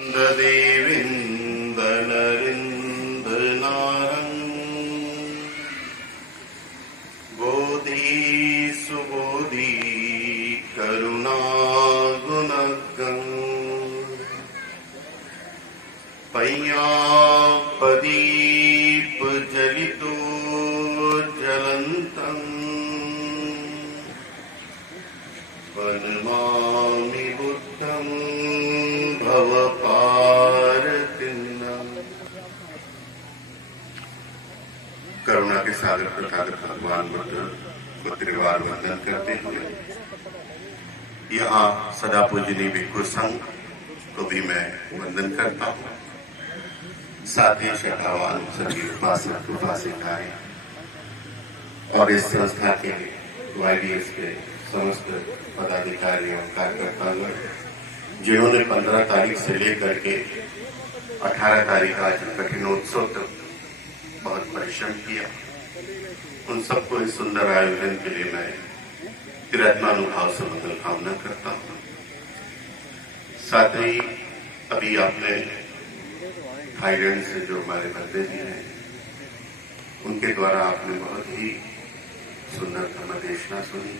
देविन्दनरिन्दनारं गोदी सुबोधी करुणागुणगं पय्यापदीप जलितो ज्वलन्तं वनमामि बुद्धं भवपारतिन्नम्। करुणा के सागर प्रताप भगवान बुद्ध को त्रिवार वंदन करते हुए यहाँ सदा पूजनीय भिक्षु संघ को भी मैं वंदन करता हूँ। साथ ही श्रद्धावान सभी उपासक उपासिकाएं और इस संस्था के YDS के समस्त पदाधिकारियों कार्यकर्ताओं जिन्होंने 15 तारीख से लेकर के 18 तारीख आज कठिनोत्सव तक बहुत परिश्रम किया, उन सबको इस सुंदर आयोजन के लिए मैं तिरत्नानुभाव से मंगल कामना करता हूँ। साथ ही अभी आपने थाईलैंड से जो हमारे बंदे जी हैं उनके द्वारा आपने बहुत ही सुंदर धर्मदेशना सुनी।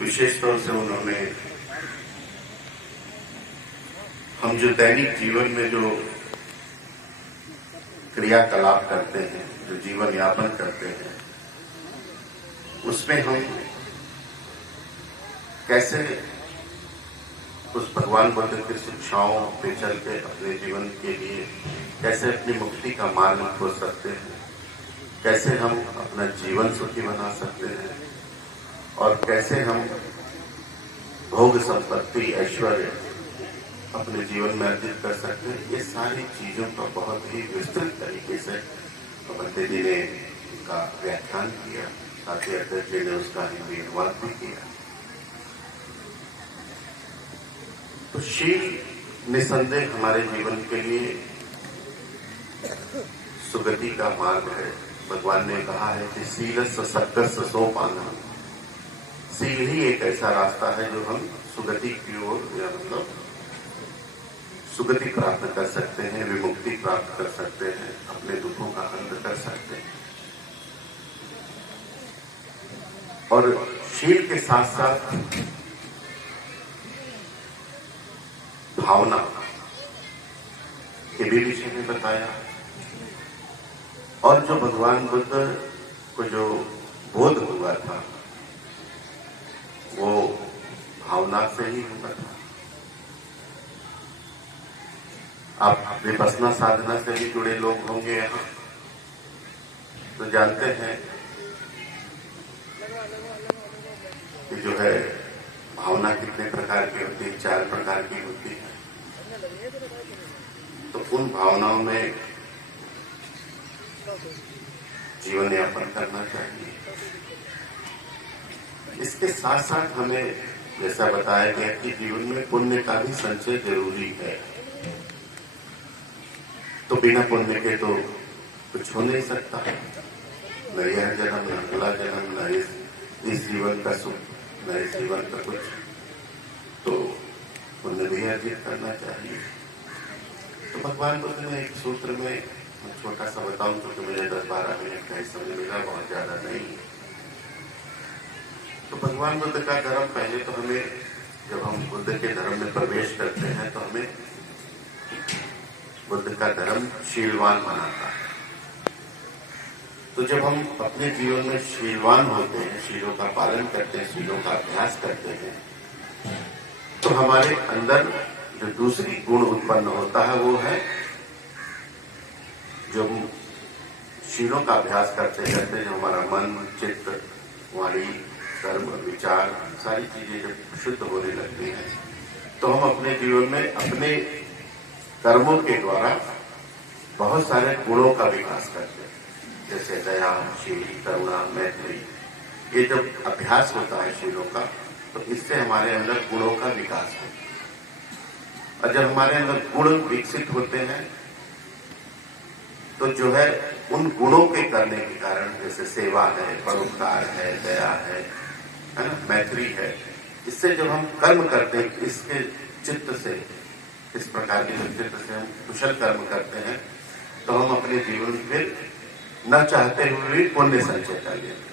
विशेष तौर से उन्होंने हम जो दैनिक जीवन में जो क्रियाकलाप करते हैं, जो जीवन यापन करते हैं, उसमें हम कैसे उस भगवान बुद्ध की शिक्षाओं पे चल के अपने जीवन के लिए कैसे अपनी मुक्ति का मार्ग खोज सकते हैं, कैसे हम अपना जीवन सुखी बना सकते हैं और कैसे हम भोग संपत्ति ऐश्वर्य अपने जीवन में अर्जित कर सकते हैं। ये सारी चीजों का बहुत ही विस्तृत तरीके से बंदे जी ने उनका व्याख्यान किया, साथ ही अध्यक्ष जी ने उसका हिंदी अनुवाद भी किया। तो शील निसंदेह हमारे जीवन के लिए सुगति का मार्ग है। भगवान ने कहा है कि शीलस्य सत्कर्ष सोपानः, शील ही एक ऐसा रास्ता है जो हम सुगति की ओर या मतलब सुगति प्राप्त कर सकते हैं, विमुक्ति प्राप्त कर सकते हैं, अपने दुखों का अंत कर सकते हैं। और शील के साथ साथ भावना के भी विषय में बताया। और जो भगवान बुद्ध को जो बोध हुआ था वो भावना से ही हुआ था। आप विपश्यना साधना से भी जुड़े लोग होंगे यहाँ, तो जानते हैं कि जो है भावना कितने प्रकार की होती है, 4 प्रकार की होती है। तो उन भावनाओं में जीवन यापन करना चाहिए। इसके साथ साथ हमें जैसा बताया गया कि जीवन में पुण्य का भी संचय जरूरी है। तो बिना पुण्य के तो कुछ हो नहीं सकता, न यह जन्म, न अगला जन्म, न इस जीवन का सुख, न इस जीवन का कुछ। तो पुण्य भी अर्जित करना चाहिए। तो भगवान बुद्ध ने एक सूत्र में छोटा सा बताऊं क्योंकि मुझे 10-12 मिनट का समय मिला, बहुत ज्यादा नहीं। तो भगवान बुद्ध का धर्म पहले तो हमें, जब हम बुद्ध के धर्म में प्रवेश करते हैं तो हमें बुद्ध का धर्म शीलवान बनाता है। तो जब हम अपने जीवन में शीलवान होते हैं, शीलों का पालन करते हैं, शीलों का अभ्यास करते हैं, तो हमारे अंदर जो दूसरी गुण उत्पन्न होता है वो है, जो हम शीलों का अभ्यास करते करते जो हमारा मन, चित्त, वाणी, कर्म, विचार, सारी चीजें जब शुद्ध होने लगती हैं तो हम अपने जीवन में अपने कर्मों के द्वारा बहुत सारे गुणों का विकास करते हैं, जैसे दया, शील, करुणा, मैत्री। ये जब अभ्यास होता है शीलों का तो इससे हमारे अंदर गुणों का विकास होता है। और जब हमारे अंदर गुण विकसित होते हैं तो जो है उन गुणों के करने के कारण, जैसे सेवा है, परोपकार है, दया है ना, मैत्री है, इससे जब हम कर्म करते हैं इसके चित्त से, इस प्रकार के चित्र से हम कुशल कर्म करते हैं तो हम अपने जीवन में न चाहते हुए भी पुण्य संचित कर लेते हैं।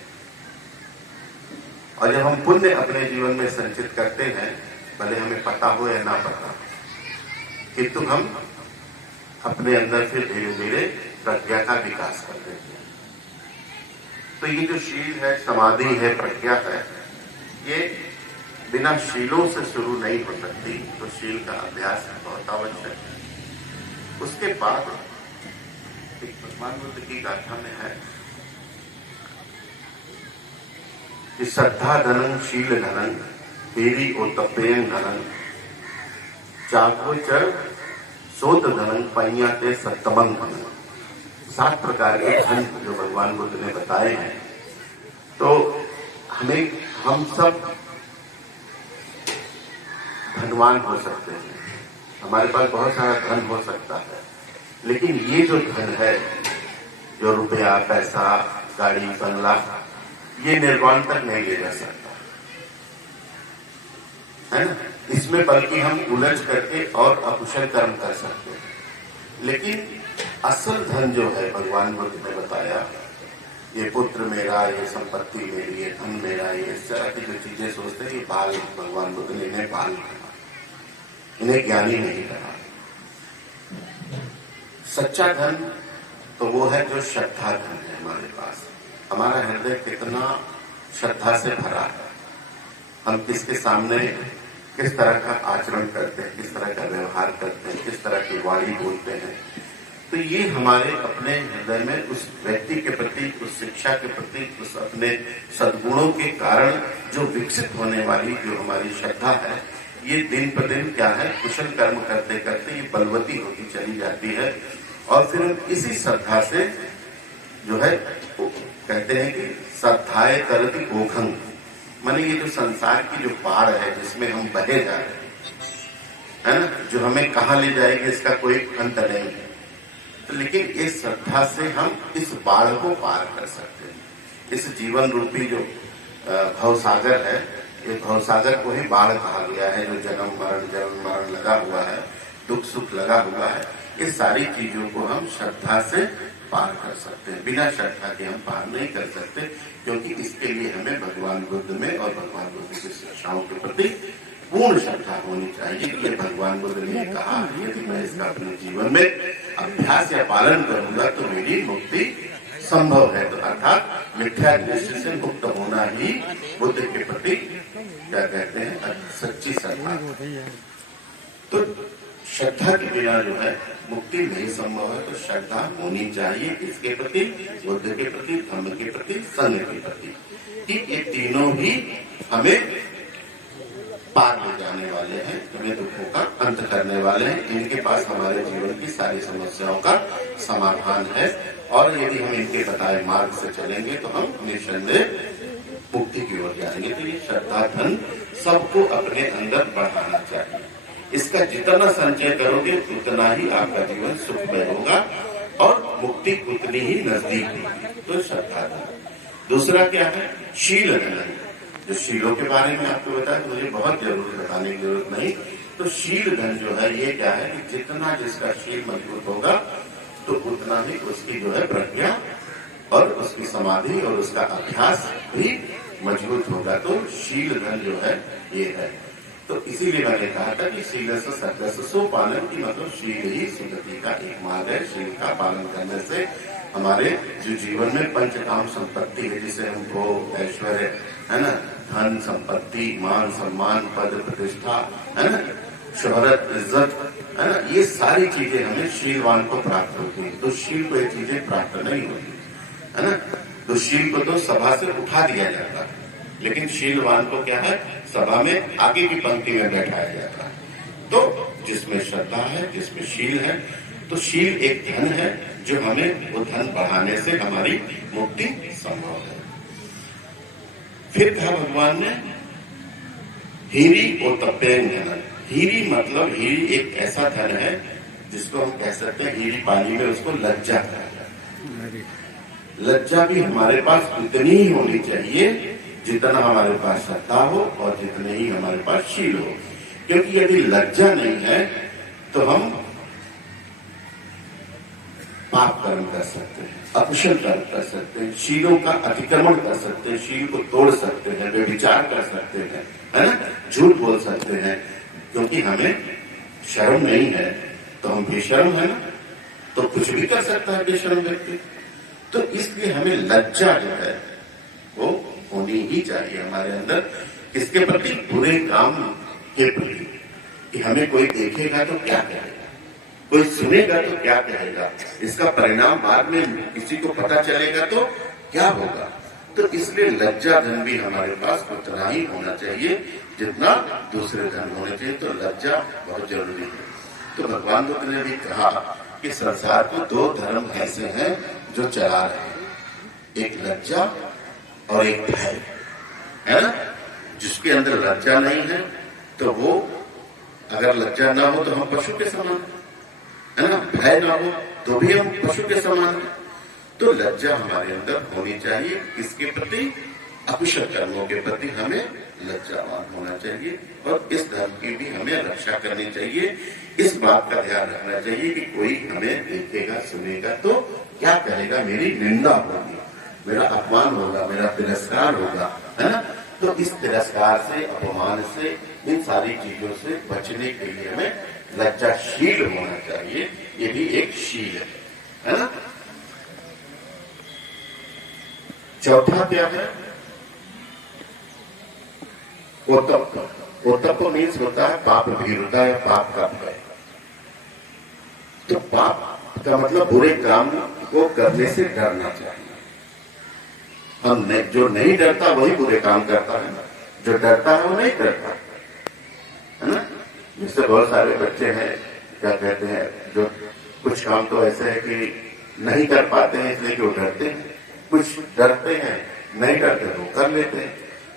और जब हम पुण्य अपने जीवन में संचित करते हैं, भले हमें पता हो या ना पता, किंतु हम अपने अंदर फिर धीरे धीरे प्रज्ञा का विकास करते हैं। तो ये जो शील है, समाधि है, प्रज्ञा है, ये बिना शीलों से शुरू नहीं हो सकती। तो शील का अभ्यास बहुत आवश्यक है। उसके बाद एक भगवान बुद्ध की गाथा में है कि श्रद्धा धनं शील धनं हीरी ओतपेन धनं चाको च सोत धनं पैयाते सत्तमं धनं। 7 प्रकार के धन जो भगवान बुद्ध ने बताए हैं। तो हम सब धनवान हो सकते हैं, हमारे पास बहुत सारा धन हो सकता है, लेकिन ये जो धन है, जो रुपया, पैसा, गाड़ी, बंगला, ये निर्वाण तक नहीं ले जा सकता है ना। इसमें बल्कि हम उलझ करके और अकुशल कर्म कर सकते हैं। लेकिन असल धन जो है, भगवान बुद्ध ने बताया, ये पुत्र मेरा, ये संपत्ति मेरी, ये धन मेरा, ये इस तरह की जो चीजें सोचते हैं, ये बाल, भगवान बुद्ध ने इन्हें बाल कहा, इन्हें ज्ञानी नहीं कहा। सच्चा धन तो वो है जो श्रद्धा धन है हमारे पास। हमारा हृदय कितना श्रद्धा से भरा है, हम किसके सामने किस तरह का आचरण करते हैं, किस तरह का व्यवहार करते हैं, किस तरह की वाणी बोलते हैं, तो ये हमारे अपने हृदय में उस व्यक्ति के प्रति, उस शिक्षा के प्रति, उस अपने सद्गुणों के कारण जो विकसित होने वाली जो हमारी श्रद्धा है, ये दिन पर दिन क्या है, कुशल कर्म करते करते ये बलवती होती चली जाती है। और फिर हम इसी श्रद्धा से जो है, कहते हैं कि श्रद्धाए तरति ओखंग, माने ये जो संसार की जो बाढ़ है जिसमें हम बहे जा रहे हैं, है ना, जो हमें कहाँ ले जाएगी इसका कोई अंत नहीं है। तो लेकिन इस श्रद्धा से हम इस बाढ़ को पार कर सकते हैं। इस जीवन रूपी जो भवसागर है, ये भवसागर को ही बाढ़ कहा गया है, जो जन्म मरण लगा हुआ है, दुख सुख लगा हुआ है, ये सारी चीजों को हम श्रद्धा से पार कर सकते हैं। बिना श्रद्धा के हम पार नहीं कर सकते, क्योंकि इसके लिए हमें भगवान बुद्ध में और भगवान बुद्ध की शिक्षाओं के प्रति पूर्ण श्रद्धा होनी चाहिए। ये भगवान बुद्ध ने कहा, यदि मैं इसका अपने जीवन में अभ्यास या पालन करूंगा तो मेरी मुक्ति संभव है। तो अर्थात मिथ्या दृष्टि से मुक्त होना ही बुद्ध के प्रति क्या कहते हैं, सच्ची श्रद्धा। तो श्रद्धा के बिना जो है मुक्ति नहीं संभव है। तो श्रद्धा होनी चाहिए इसके प्रति, बुद्ध के प्रति, धर्म के प्रति, संघ के प्रति, कि ये तीनों ही हमें पार ले जाने वाले हैं, हमें दुखों का अंत करने वाले हैं। इनके पास हमारे जीवन की सारी समस्याओं का समाधान है। और यदि हम इनके बताए मार्ग से चलेंगे तो हम निसंदेह मुक्ति की ओर जाएंगे। तो ये श्रद्धा धन सबको अपने अंदर बढ़ाना चाहिए। इसका जितना संचय करोगे उतना ही आपका जीवन सुखमय होगा और मुक्ति उतनी ही नजदीक होगी। तो श्रद्धा धन। दूसरा क्या है, शील धन। जो शीलों के बारे में आपको बताया तो मुझे बहुत जरूर बताने की जरूरत नहीं। तो शील धन जो है ये क्या है कि जितना जिसका शील मजबूत होगा तो उतना ही उसकी जो है प्रज्ञा और उसकी समाधि और उसका अभ्यास भी मजबूत होगा। तो शील धन जो है ये है। तो इसीलिए मैंने कहा था कि शील से सदस्य पालन की मतलब शील ही सुगति का एक मार्ग है। शील का पालन करने से हमारे जो जीवन में पंचकाम संपत्ति है, जिसे हम भोग, ऐश्वर्य, है ना, धन, संपत्ति, मान, सम्मान, पद, प्रतिष्ठा, है ना, शोहरत, इज्जत, है ना, ये सारी चीजें हमें शीलवान को प्राप्त होती है। तो शील को ये चीजें प्राप्त नहीं होती, है ना। तो शील को तो सभा से उठा दिया जाता है, लेकिन शीलवान को क्या है, सभा में आगे की पंक्ति में बैठाया जाता है। तो जिसमें श्रद्धा है, जिसमें शील है, तो शील एक धन है जो हमें वो धन बढ़ाने से हमारी मुक्ति संभव है। फिर कहा भगवान ने, हीरी और तपेन धन। हीरी मतलब, हीरी एक ऐसा धन है जिसको हम कह सकते हैं, हीरी पानी में उसको लज्जा कहा जाता है। लज्जा भी हमारे पास उतनी ही होनी चाहिए जितना हमारे पास श्रद्धा हो और जितने ही हमारे पास शील हो। क्योंकि यदि लज्जा नहीं है तो हम पाप कर्म कर सकते हैं, अकुशल कर्म कर सकते हैं, शीलों का अतिक्रमण कर सकते हैं, शील को तोड़ सकते हैं, व्यभिचार कर सकते हैं, है ना, झूठ बोल सकते हैं, क्योंकि हमें शर्म नहीं है तो हम बेशर्म है ना, तो कुछ भी कर सकता है बेशर्म व्यक्ति। तो इसलिए हमें लज्जा जो है वो होनी ही चाहिए हमारे अंदर, किसके प्रति? बुरे काम के प्रति। कि हमें कोई देखेगा तो क्या कहेगा, कोई सुनेगा तो क्या कहेगा, इसका परिणाम बाद में किसी को पता चलेगा तो क्या होगा। तो इसलिए लज्जा धन भी हमारे पास उतना ही होना चाहिए जितना दूसरे धन होने चाहिए। तो लज्जा बहुत जरूरी है। तो भगवान बुद्ध ने भी कहा कि संसार को दो धर्म ऐसे हैं जो चला रहे हैं, एक लज्जा और एक भय, है ना। जिसके अंदर लज्जा नहीं है तो वो, अगर लज्जा ना हो तो हम पशु के समान है ना, भय ना हो तो भी हम पशु के समान हैं। तो लज्जा हमारे अंदर होनी चाहिए, किसके प्रति? अकुशल कर्मों के प्रति हमें लज्जावान होना चाहिए और इस धर्म की भी हमें रक्षा करनी चाहिए। इस बात का ध्यान रखना चाहिए कि कोई हमें देखेगा सुनेगा तो क्या कहेगा, मेरी निंदा होगी, मेरा अपमान होगा, मेरा तिरस्कार होगा, है ना। तो इस तिरस्कार से, अपमान से, इन सारी चीजों से बचने के लिए हमें लज्जाशील होना चाहिए। ये भी एक शील है ना। चौथा क्या है? ओतप्प। ओतप्प मीन्स होता है पाप भीरुता या पाप का भय। तो पाप का मतलब बुरे काम को करने से डरना चाहिए। जो नहीं डरता वही बुरे काम करता है, जो डरता है वो नहीं करता, है ना। जिससे बहुत सारे बच्चे हैं, क्या कहते हैं, जो कुछ काम तो ऐसे है कि नहीं कर पाते हैं इसलिए कि वो डरते हैं, कुछ डरते हैं, नहीं डरते तो कर लेते हैं।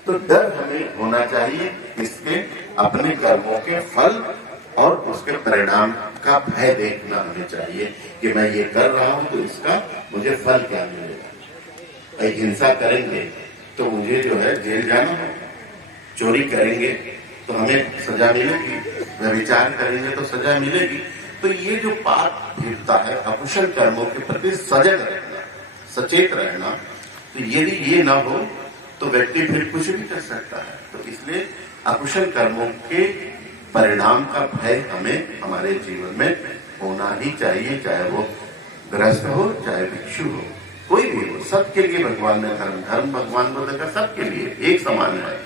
तो डर हमें होना चाहिए इसके, अपने कर्मों के फल और उसके परिणाम का भय देखना हमें चाहिए कि मैं ये कर रहा हूं तो इसका मुझे फल क्या मिलेगा। हिंसा करेंगे तो मुझे जो है जेल जाना है, चोरी करेंगे तो हमें सजा मिलेगी, व्यभिचार करेंगे तो सजा मिलेगी। तो ये जो पाप भीड़ता है, अकुशल कर्मों के प्रति सजग रहना, सचेत रहना, तो यदि ये ना हो तो व्यक्ति फिर कुछ भी कर सकता है। तो इसलिए अकुशल कर्मों के परिणाम का भय हमें हमारे जीवन में होना ही चाहिए, चाहे वो गृहस्थ हो चाहे भिक्षु हो, कोई भी हो, सबके लिए भगवान ने धर्म भगवान बुद्ध का सबके लिए एक समान है,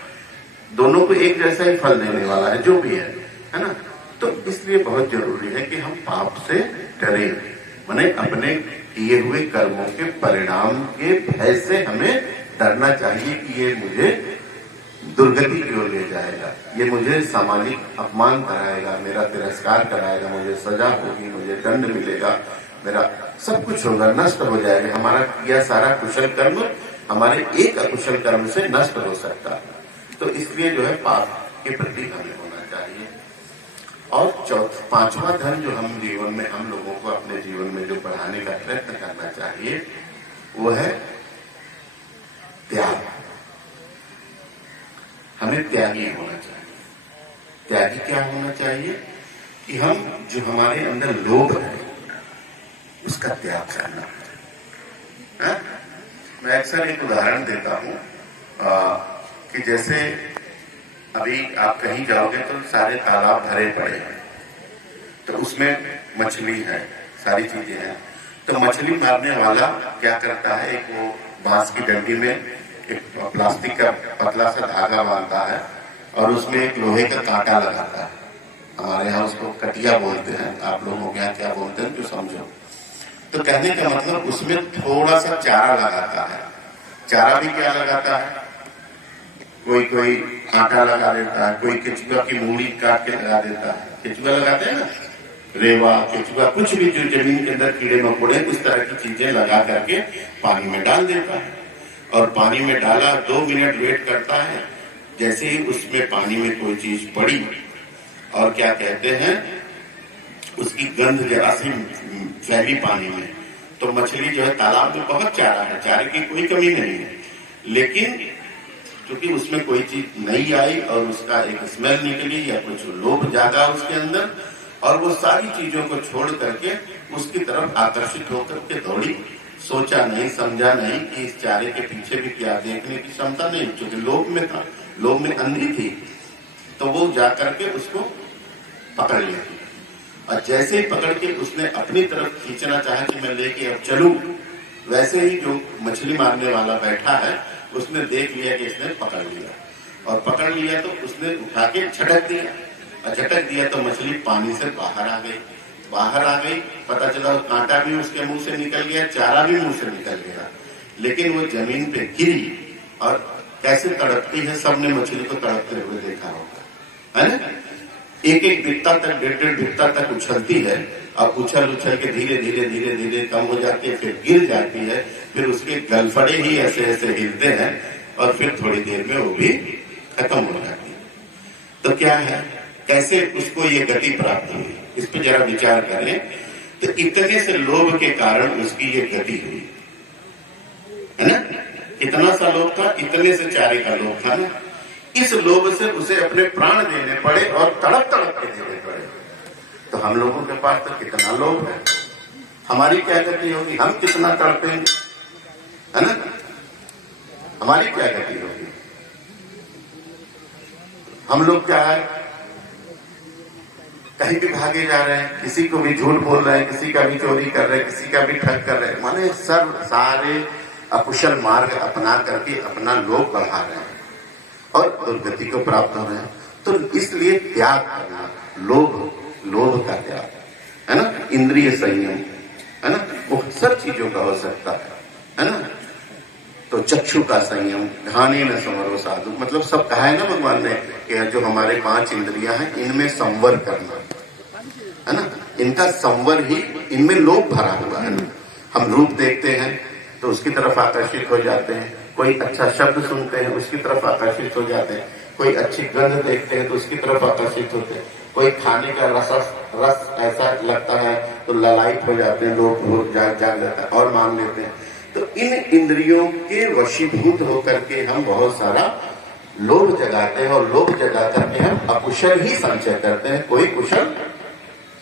दोनों को एक जैसा ही फल देने वाला है जो भी है ना। तो इसलिए बहुत जरूरी है कि हम पाप से डरें, माने अपने किए हुए कर्मों के परिणाम के भय से हमें डरना चाहिए कि ये मुझे दुर्गति की ओर ले जाएगा, ये मुझे सामाजिक अपमान कराएगा, मेरा तिरस्कार कराएगा, मुझे सजा होगी, मुझे दंड मिलेगा, मेरा सब कुछ होगा, नष्ट हो जाएगा। हमारा किया सारा कुशल कर्म हमारे एक अकुशल कर्म से नष्ट हो सकता है। तो इसलिए जो है पाप के प्रति हमें होना चाहिए। और पांचवा धर्म जो हम जीवन में, हम लोगों को अपने जीवन में जो बढ़ाने का प्रयत्न करना चाहिए वो है त्याग। हमें त्यागी होना चाहिए। त्यागी क्या होना चाहिए? कि हम जो हमारे अंदर लोभ है उसका त्याग करना है। मैं अक्सर एक उदाहरण देता हूं कि जैसे अभी आप कहीं जाओगे तो सारे तालाब भरे पड़े हैं, तो उसमें मछली है, सारी चीजें हैं। तो मछली मारने वाला क्या करता है, एक वो बांस की डंडी में एक प्लास्टिक का पतला सा धागा बांधता है और उसमें एक लोहे का कांटा लगाता है। हमारे यहाँ उसको कटिया बोलते हैं, आप लोगों के यहाँ क्या बोलते हैं जो समझो। तो कहने का मतलब उसमें थोड़ा सा चारा लगाता है। चारा भी क्या लगाता है, कोई आटा लगा देता है, कोई केचुआ की मूली काट के लगा देता है। केचुआ लगाते हैं ना, रेवा, केचुआ, कुछ भी जो जमीन के अंदर कीड़े मकोड़े, इस तरह की चीजें लगा करके पानी में डाल देता है। और पानी में डाला, 2 मिनट वेट करता है, जैसे ही उसमें पानी में कोई चीज पड़ी और क्या कहते हैं उसकी गंध जरा सी फैली पानी में, तो मछली जो है, तालाब में बहुत चारा है, चारे की कोई कमी नहीं है, लेकिन क्योंकि उसमें कोई चीज नहीं आई और उसका एक स्मेल निकली या कुछ लोभ जागा उसके अंदर, और वो सारी चीजों को छोड़ करके उसकी तरफ आकर्षित होकर के दौड़ी। सोचा नहीं, समझा नहीं कि इस चारे के पीछे भी क्या देखने की क्षमता नहीं, क्योंकि लोभ में था, लोभ में अंधी थी, तो वो जाकर के उसको पकड़ लिया। और जैसे ही पकड़ के उसने अपनी तरफ खींचना चाहा कि मैं लेके अब चलूं, वैसे ही जो मछली मारने वाला बैठा है उसने देख लिया कि इसने पकड़ लिया, और पकड़ लिया तो उसने उठा के झटक दिया, और झटक दिया तो मछली पानी से बाहर आ गई। बाहर आ गई, पता चला कांटा भी उसके मुंह से निकल गया, चारा भी मुंह से निकल गया, लेकिन वो जमीन पे गिरी और कैसे तड़पती है, सबने मछली को तड़पते हुए देखा होगा, है ना। एक एक बित्ता तक, डेढ़ डेढ़ बित्ता तक उछलती है, और उछल उछल के धीरे धीरे धीरे धीरे कम हो जाती है, फिर गिर जाती है, फिर उसके गलफड़े ही ऐसे ऐसे हिलते हैं, और फिर थोड़ी देर में वो भी खत्म हो जाती है। तो क्या है, कैसे उसको ये गति प्राप्त हुई, इस पर जरा विचार करें। तो इतने से लोभ के कारण उसकी ये गति हुई, है ना। इतना सा लोभ था, इतने से चारे का लोभ था ना। इस लोभ से उसे अपने प्राण देने पड़े और तड़प तड़प के देने पड़े। तो हम लोगों के पास तो कितना लोभ है, हमारी क्या गति होगी, हम कितना तड़पेंगे, है ना। हमारी क्या गति होगी। हम लोग क्या है, कहीं भी भागे जा रहे हैं, किसी को भी झूठ बोल रहे हैं, किसी का भी चोरी कर रहे हैं, किसी का भी ठग कर रहे हैं, माने सब सारे अकुशल मार्ग अपना करके अपना लोभ बढ़ा रहे हैं और दुर्गति को प्राप्त हो रहे हैं। तो इसलिए त्याग करना, लोभ का त्याग, है ना। इंद्रिय संयम, है ना, वो सब चीजों का हो सकता है ना। तो चक्षु का संयम, ध्याने न समरो साधु, मतलब सब कहा है ना भगवान ने कि जो हमारे 5 इंद्रियां हैं इनमें संवर करना, है ना। इनका संवर ही, इनमें लोभ भरा हुआ है ना। हम रूप देखते हैं तो उसकी तरफ आकर्षित हो जाते हैं, कोई अच्छा शब्द सुनते हैं उसकी तरफ आकर्षित हो जाते हैं, कोई अच्छी गंध देखते हैं तो उसकी तरफ आकर्षित होते हैं, कोई खाने का रस ऐसा लगता है तो ललायित हो जाते हैं, लोग जाग जाता है और मान लेते हैं। तो इन इंद्रियों के वशीभूत होकर के हम बहुत सारा लोभ जगाते हैं, और लोभ जगा करके हम अकुशल ही संचय करते हैं, कोई कुशल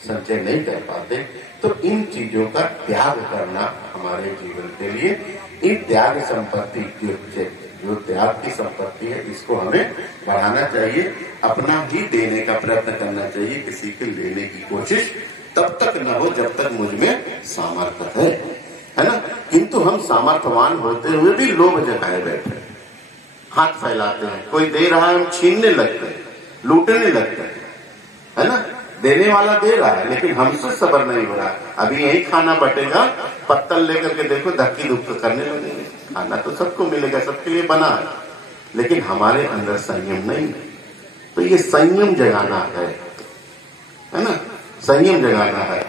संचय नहीं कर पाते। तो इन चीजों का त्याग करना हमारे जीवन के लिए, इन त्याग संपत्ति जो त्याग की संपत्ति है इसको हमें बढ़ाना चाहिए, अपना ही देने का प्रयत्न करना चाहिए, किसी के लेने की कोशिश तब तक न हो जब तक मुझ में सामर्थ्य है ना। किंतु हम सामर्थ्यवान होते हुए भी लोभ जगाए बैठे, हाथ फैलाते हैं, कोई दे रहा है हम छीनने लगते हैं, लूटने लगते हैं, है ना। देने वाला दे रहा है लेकिन हमसे सब्र नहीं हो रहा। अभी यही खाना बटेगा, पत्तल लेकर के देखो धक्की धुक्की करने लगेंगे। खाना तो सबको मिलेगा, सबके लिए बना है, लेकिन हमारे अंदर संयम नहीं है। तो ये संयम जगाना है ना, संयम जगाना है।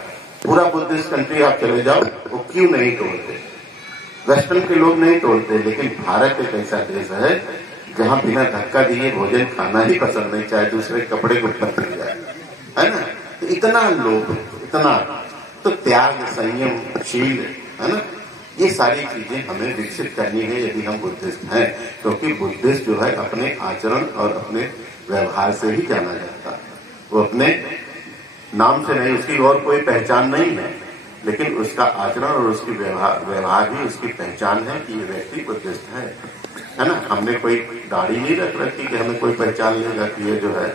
पूरा बुद्धिस्ट कंट्री आप चले जाओ, वो क्यों नहीं तोड़ते, वेस्टर्न के लोग नहीं तोड़ते, लेकिन भारत एक ऐसा देश है जहां बिना धक्का दिए भोजन खाना ही पसंद नहीं, चाहे दूसरे कपड़े को ऊपर मिल जाए, है ना। तो इतना लोभ, इतना, तो त्याग, संयम, शील, है ना, ये सारी चीजें हमें विकसित करनी है यदि हम बुद्धिस्ट हैं। क्योंकि बुद्धिस्ट जो है अपने आचरण और अपने व्यवहार से ही जाना जाता है, वो अपने नाम से नहीं, उसकी और कोई पहचान नहीं है, लेकिन उसका आचरण और उसकी व्यवहार ही उसकी पहचान है कि ये व्यक्ति बुद्धिस्ट है ना। हमने कोई दाढ़ी नहीं रख रखी कि हमें कोई पहचान लेगा कि ये जो है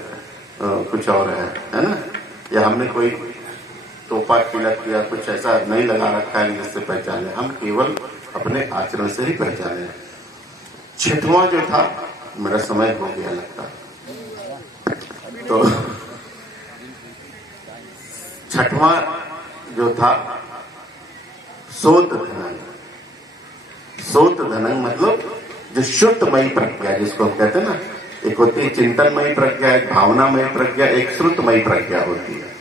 कुछ और है ना, या हमने कोई टोपा तिलक या कुछ ऐसा नहीं लगा रखा है जिससे पहचाने, हम केवल अपने आचरण से ही पहचाने। 6वां जो था, मेरा समय हो गया लगता है, तो 6वां जो था सोत धनंग। सोत धनंग मतलब जो शुद्धमयी प्रज्ञा जिसको हम कहते हैं ना, एक होती है चिंतनमयी प्रज्ञा, एक भावनामयी प्रज्ञा, एक श्रुतमयी प्रज्ञा होती है।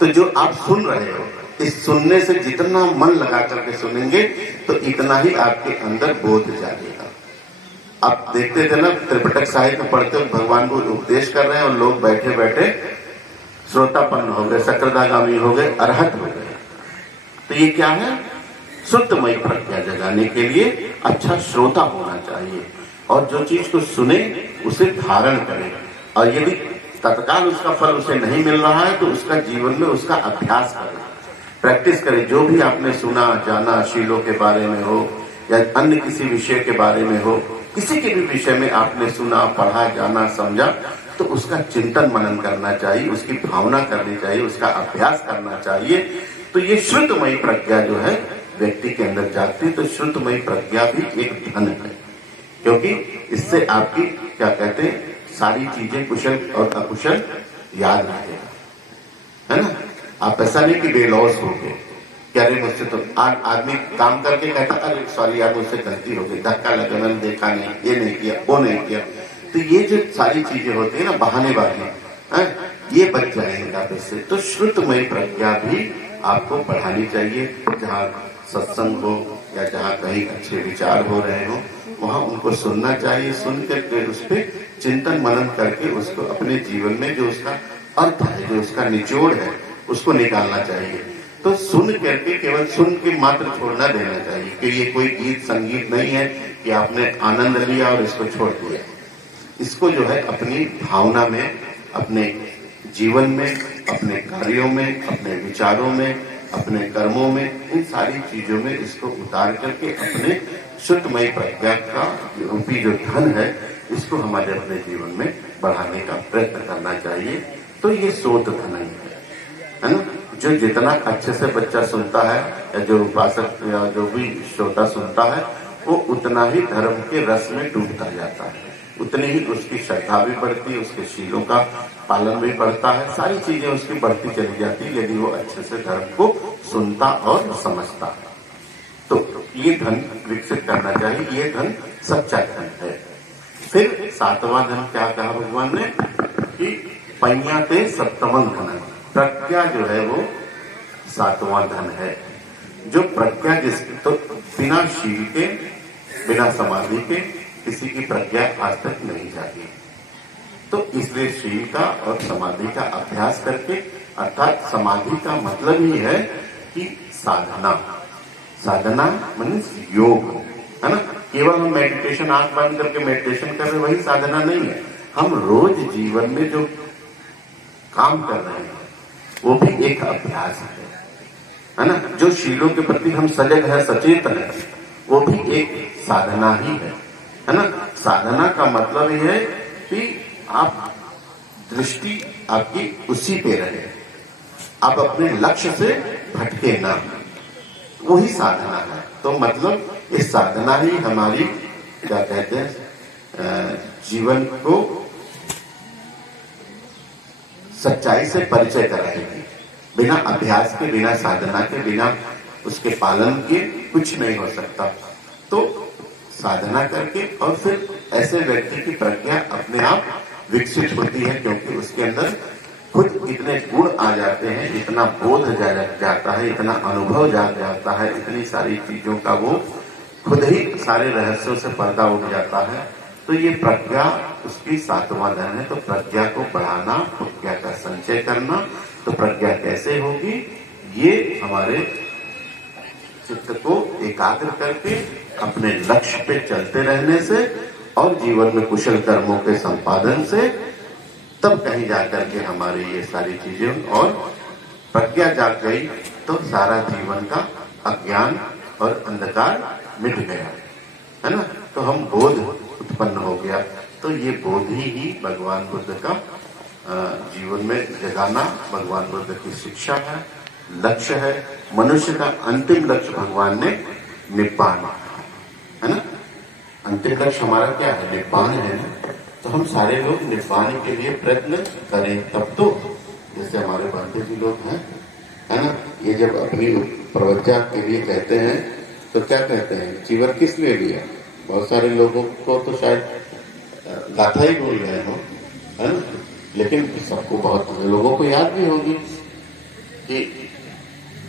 तो जो आप सुन रहे हो, इस सुनने से जितना मन लगा करके सुनेंगे तो इतना ही आपके अंदर बोध जाएगा। आप देखते थे ना त्रिपिटक साहित्य पढ़ते हो, भगवान को उपदेश कर रहे हैं और लोग बैठे बैठे श्रोतापन्न हो गए, सक्रियतागामी हो गए, अरहत हो गए। तो ये क्या है, शुद्धमयी प्रज्ञा जगाने के लिए अच्छा श्रोता होना चाहिए, और जो चीज को सुने उसे धारण करे। और यदि तत्काल उसका फल उसे नहीं मिल रहा है तो उसका जीवन में उसका अभ्यास करना, प्रैक्टिस करें। जो भी आपने सुना जाना, शीलों के बारे में हो या अन्य किसी विषय के बारे में हो, किसी के भी विषय में आपने सुना, पढ़ा, जाना, समझा, तो उसका चिंतन मनन करना चाहिए, उसकी भावना करनी चाहिए, उसका अभ्यास करना चाहिए। तो ये श्रुतमयी प्रज्ञा जो है व्यक्ति के अंदर जाती है। तो श्रुतमयी प्रज्ञा भी एक धन है, क्योंकि इससे आपकी क्या कहते हैं सारी चीजें कुशल और अकुशल याद रहेगा, है ना। आप ऐसा नहीं कि बेलौस हो गए कि अरे मुझसे तो आदमी काम करके कहता अरे सॉरी यार मुझसे गलती हो गई, धक्का लगा, मैंने देखा नहीं, ये नहीं किया, वो नहीं किया। तो ये जो सारी चीजें होती है ना बहानेबाजी, ये बच जाएंगे आप इससे। तो श्रुतमयी प्रज्ञा भी आपको बढ़ानी चाहिए। जहाँ सत्संग हो या जहाँ कहीं अच्छे विचार हो रहे हो वहां उनको सुनना चाहिए। सुन करके उस पर चिंतन मनन करके उसको अपने जीवन में जो उसका अर्थ है, जो उसका निचोड़ है, उसको निकालना चाहिए। तो सुन करके केवल सुन के मात्र छोड़ना देना चाहिए कि ये कोई गीत संगीत नहीं है कि आपने आनंद लिया और इसको छोड़ दिया। इसको जो है अपनी भावना में, अपने जीवन में, अपने कार्यों में, अपने विचारों में, अपने कर्मों में, इन सारी चीजों में इसको उतार करके अपने शुद्धमयी प्रज्ञा का रूपी जो धन है इसको हमारे अपने जीवन में बढ़ाने का प्रयत्न करना चाहिए। तो ये सोत धन है ना। जो जितना अच्छे से बच्चा सुनता है या जो उपासक या जो भी श्रोता सुनता है वो उतना ही धर्म के रस में डूबता जाता है, उतनी ही उसकी श्रद्धा भी बढ़ती है, उसके शीलों का पालन भी बढ़ता है, सारी चीजें उसकी बढ़ती चली जाती है यदि वो अच्छे से धर्म को सुनता और समझता है। तो ये धन विकसित करना चाहिए, ये धन सच्चा धन है। फिर सातवां धन क्या कहा भगवान ने कि पंयाते सप्तमं धन, प्रज्ञा जो है वो सातवां धन है। जो प्रज्ञा जिसकी, तो बिना शील के, बिना समाधि के किसी की प्रज्ञा आज तक नहीं जाती। तो इसलिए शील का और समाधि का अभ्यास करके, अर्थात समाधि का मतलब ही है कि साधना, साधना मीन्स योग, है ना। केवल हम मेडिटेशन, आंख बंद करके मेडिटेशन कर रहे वही साधना नहीं है। हम रोज जीवन में जो काम कर रहे हैं वो भी एक अभ्यास है ना। जो शीलों के प्रति हम सजग है, सचेत है, वो भी एक साधना ही है ना। साधना का मतलब यह है कि आप दृष्टि आपकी उसी पे रहे, आप अपने लक्ष्य से भटके ना, वही साधना है। तो मतलब ये साधना ही हमारी क्या कहते हैं जीवन को सच्चाई से परिचय कराएगी। बिना अभ्यास के, बिना साधना के, बिना उसके पालन के कुछ नहीं हो सकता। तो साधना करके और फिर ऐसे व्यक्ति की प्रज्ञा अपने आप विकसित होती है, क्योंकि उसके अंदर खुद इतने गुण आ जाते हैं, इतना बोध जाता है, इतना अनुभव जाता है, इतनी सारी चीजों का वो खुद ही सारे रहस्यों से पर्दा उठ जाता है। तो ये प्रज्ञा उसकी सातवां धन है। तो प्रज्ञा को बढ़ाना, प्रज्ञा का संचय करना। तो प्रज्ञा कैसे होगी? ये हमारे चित्त को एकाग्र करके अपने लक्ष्य पे चलते रहने से और जीवन में कुशल कर्मों के संपादन से, तब कहीं जाकर के हमारी ये सारी चीजें, और प्रज्ञा जाग गई तो सारा जीवन का अज्ञान और अंधकार मिट गया, है ना। तो हम बोध उत्पन्न हो गया। तो ये बोध ही भगवान बुद्ध का जीवन में जगाना भगवान बुद्ध की शिक्षा है, लक्ष्य है। मनुष्य का अंतिम लक्ष्य भगवान ने निब्बान, है ना। अंतिम लक्ष्य हमारा क्या है? निब्बान है ना। तो हम सारे लोग निब्बान के लिए प्रयत्न करें तब तो, जैसे हमारे बांटे जी लोग हैं, है ना, ये जब अपनी प्रवज्ञा के लिए कहते हैं तो क्या कहते हैं? चीवर किस लिए लिया? बहुत सारे लोगों को तो शायद गाथा ही भूल गए हो, है ना, लेकिन सबको, बहुत लोगों को याद भी होगी कि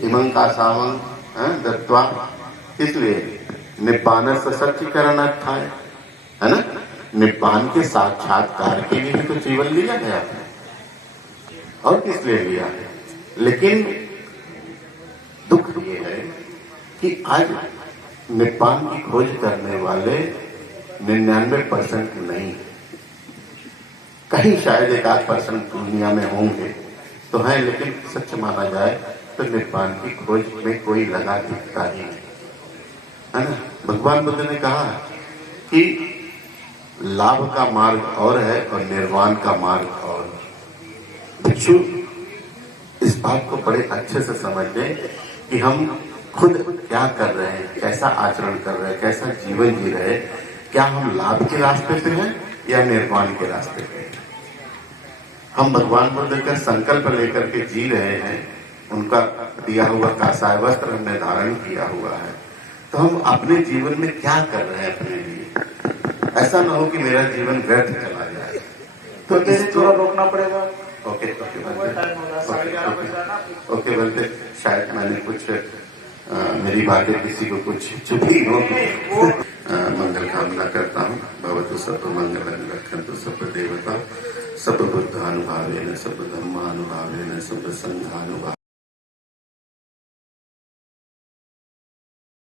इमं का सावं दत्वा, इसलिए निब्बान से सच्चीकरण था, है ना। निब्बान के साक्षात्कार के लिए तो जीवन लिया गया है, और किस लिए लिया है? लेकिन दुख ये है कि आज निब्बान की खोज करने वाले 99% नहीं, कहीं शायद 1-8% दुनिया में होंगे तो हैं, लेकिन सच माना जाए तो निर्वाण की खोज में कोई लगा दिखता ही नहीं, है ना। भगवान बुद्ध ने कहा कि लाभ का मार्ग और है और निर्वाण का मार्ग और। भिक्षु इस बात को बड़े अच्छे से समझ लें कि हम खुद क्या कर रहे हैं, कैसा आचरण कर रहे हैं, कैसा जीवन जी रहे हैं। क्या हम लाभ के रास्ते पे हैं या निर्वाण के रास्ते पे हैं? हम भगवान बुद्ध का संकल्प लेकर के जी रहे हैं, उनका दिया हुआ कासाय वस्त्र हमने धारण किया हुआ है, तो हम अपने जीवन में क्या कर रहे हैं अपने लिए? ऐसा ना हो कि मेरा जीवन व्यर्थ चला जाए। तो थोड़ा रोकना पड़ेगा। ओके बोलते शायद मैंने कुछ मेरी बातें किसी को कुछ चुभी हो। मंगल कामना करता हूँ। भवतु सब मंगलं रक्षन्तु सब देवता सब बुद्धानुभावेन सब धर्मानुभावेन सब संघानुभावेन।